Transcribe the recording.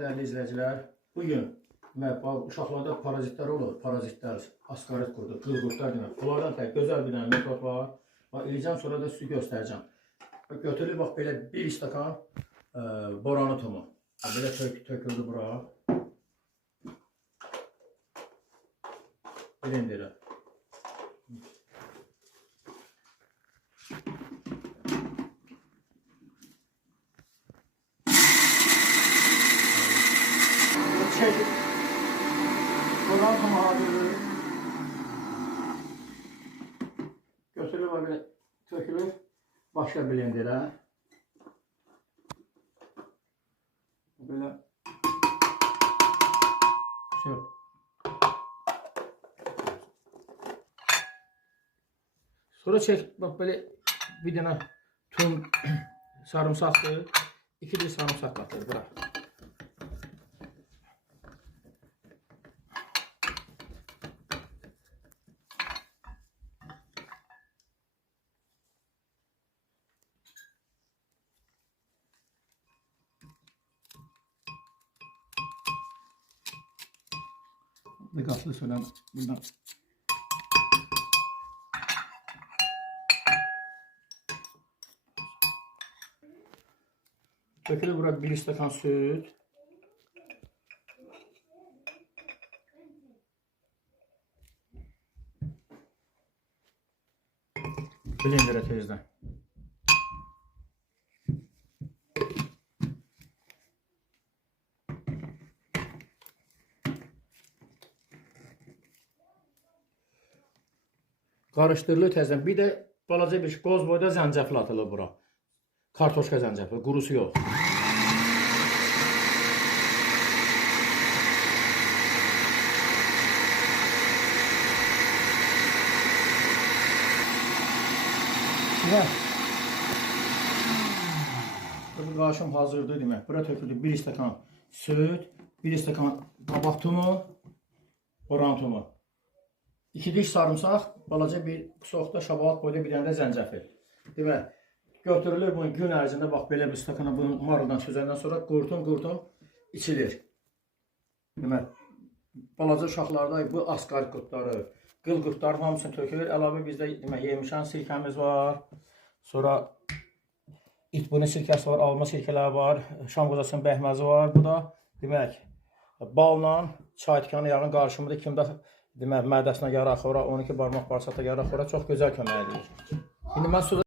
Değerli izleyiciler, bugün uşaqlarda parazitler olur. Parazitler, askaret kurdu, qırqurtlar demək. Bunlardan tək gözəl bir dənə metod var. Eləyəcəm, sonra da sizi göstərəcəm. Götürülür, bax, belə bir stakan boranı tumu. Belə töküldü bura. Blenderə. Çekip boran tumu hazırlıyor. Götürülür, böyle tökülür. Başka blenderə. Böyle şey. Sonra çek, bak böyle bir dənə tüm sarımsaktır. 2 diş sarımsak atır bura. Dikkatli söylem buradan. Dökülür bura 1 stakan süt. Blenderə tezdən. Qarışdırılır təzədən. Bir də balaca bir qoz boyda zəncəfil atılır bura. Kartoşka zəncəfil, qurusu yox. Bu qarışım hazırdır demək. Bura töküldü 1 stakan süt, 1 stakan qabaq tumu, boran tumu. 2 diş sarımsaq, balaca bir soğukda şabalat boyda bir dənə də zəncəfil. Demək, götürülür bunu gün ərzində, bax belə bir stakana bunu maruldan süzəndən sonra qurtum içilir. Demək, balaca uşaqlarda bu asqar qurtları, qıl qurtları hamısını tökülür. Əlavə bizdə demək, yemişan sirkəmiz var. Sonra itbuni sirkəsi var, alma sirkələri var, şam qozasının bəhməzi var. Bu da demək, balla çay tikanı yağın qarışımıdır. Kimdə demək, mədəsinə yara xora, 12 barmaq bağırsaqda yara xora çox gözəl kömək edir. İndi mən